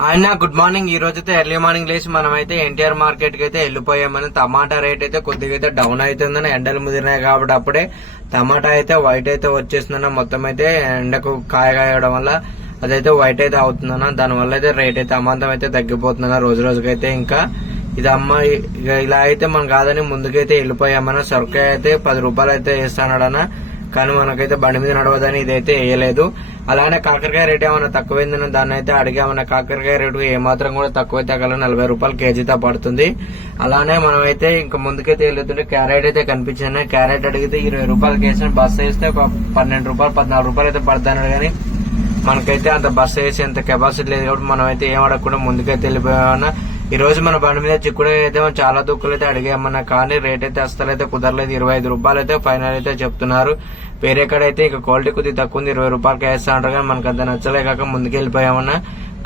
ఆయన good morning. ఈ రోజైతే ఎర్లీ మార్నింగ్ లేచి మనమైతే ఎన్టీఆర్ మార్కెట్ కి అయితే వెళ్ళిపోయామని. టమాటా రేట్ అయితే కొద్దిగా అయితే డౌన్ అవుతుందని, ఎండలు ముదిరినాయి కాబట్టి అప్పుడే టమాటా అయితే వైట్ అయితే వచ్చేస్తుందన్న. మొత్తం అయితే ఎండకు కాయడం వల్ల అదైతే వైట్ అయితే అవుతుందన్న. దాని వల్ల అయితే రేట్ అయితే అమాంతం అయితే తగ్గిపోతుందన్న రోజు రోజుకైతే. ఇంకా ఇది ఇలా అయితే మనం కాదని ముందుకైతే వెళ్ళిపోయామన్న. సొరకాయ అయితే 10 రూపాయలు అయితే వేస్తానడన్న, కానీ మనకైతే బండి మీద నడవదని ఇదైతే వేయలేదు. అలానే కాకరకాయ రేట్ ఏమైనా తక్కువైందని దాన్ని అయితే అడిగామన్న. కాకరకాయ రేటు ఏమాత్రం కూడా తక్కువైతే తగ్గల 40 రూపాయలు కేజీతో పడుతుంది. అలానే మనమైతే ఇంకా ముందుకైతే వెళ్తుంటే క్యారెట్ అయితే కనిపించింది. క్యారెట్ అడిగితే 20 రూపాయలు కేసిన బస్సు వేస్తే ఒక 12 రూపాయలు 14 రూపాయలు అయితే పడతాడు. కానీ మనకైతే అంత బస్సు వేసి అంత కెపాసిటీ లేదు కాబట్టి మనం అయితే ఏం అడగకుండా ముందుకైతే వెళ్ళిపోయామన్నా. ఈ రోజు మన బండి మీద చిక్కుడు అయితే చాలా దుక్కులు అయితే అడిగామన్నా, కానీ రేట్ అయితే అస్సలైతే కుదరలేదు. 25 రూపాయలు అయితే ఫైనల్ అయితే చెప్తున్నారు. వేరే కాడైతే ఇక క్వాలిటీ కొద్దిగా తక్కువ ఉంది, 20 రూపాయలకి వేస్తా అంటారు. కానీ మనకు అంత నచ్చలే కాక ముందుకు వెళ్ళిపోయామన్నా.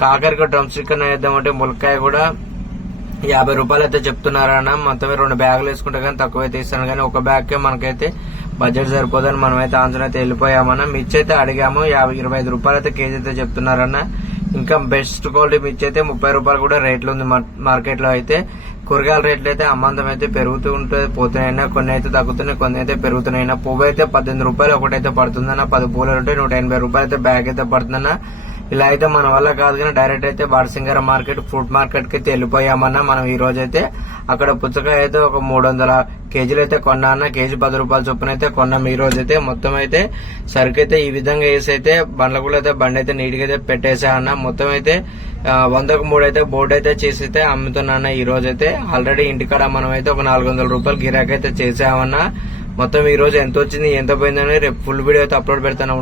కాకరకాయ డ్రమ్ స్టిక్ వేద్దామంటే ములక్కాయ కూడా 50 రూపాయలు అయితే చెప్తున్నారన్న. మొత్తం 2 బ్యాగులు వేసుకుంటే కానీ తక్కువ అయితే ఇస్తాను, కానీ ఒక బ్యాగ్ కే మనకైతే బడ్జెట్ సరిపోదని మనమైతే ఆన్సర్ అయితే వెళ్ళిపోయామన్నా. మిర్చి అయితే అడిగాము, 25 రూపాయలు అయితే కేజీ అయితే చెప్తున్నారన్న. ఇంకా బెస్ట్ క్వాలిటీ మిర్చి అయితే 30 రూపాయలు కూడా రేట్లు ఉంది మార్కెట్ లో. అయితే కూరగాయల రేట్లు అయితే అమాంతం అయితే పెరుగుతూ ఉంటుంది, పోతున్నాయినా. కొన్ని అయితే తగ్గుతున్నాయి, కొన్ని అయితే పెరుగుతున్నాయినా. పువ్వు అయితే 18 రూపాయలు ఒకటైతే పడుతుందన్న. 10 పూలు ఉంటే 180 రూపాయలు అయితే బ్యాగ్ అయితే పడుతుందన్న. ఇలా అయితే మన వల్ల కాదు, కానీ డైరెక్ట్ అయితే బాడసింగార మార్కెట్, ఫ్రూట్ మార్కెట్ కి అయితే వెళ్ళిపోయామన్నా. మనం ఈ రోజు అయితే అక్కడ పుచ్చకాయ అయితే ఒక 300 కేజీలు అయితే కొన్నా అన్న. కేజీ 10 రూపాయల చొప్పున అయితే కొన్నాం. ఈ రోజు అయితే మొత్తం అయితే సరుకు అయితే ఈ విధంగా వేసి అయితే బండ్లకు అయితే బండి అయితే నీట్ గా అయితే పెట్టేసా అన్న. మొత్తం అయితే 100కు 3 అయితే బోర్డు అయితే చేసి అయితే అమ్ముతున్నా. ఈ రోజు అయితే ఆల్రెడీ ఇంటికాడ మనం అయితే ఒక 400 రూపాయలు గిరాకీ అయితే చేసామన్నా. మొత్తం ఈ రోజు ఎంత వచ్చింది ఎంత పోయిందని రేపు ఫుల్ వీడియో అయితే అప్లోడ్ పెడతాను.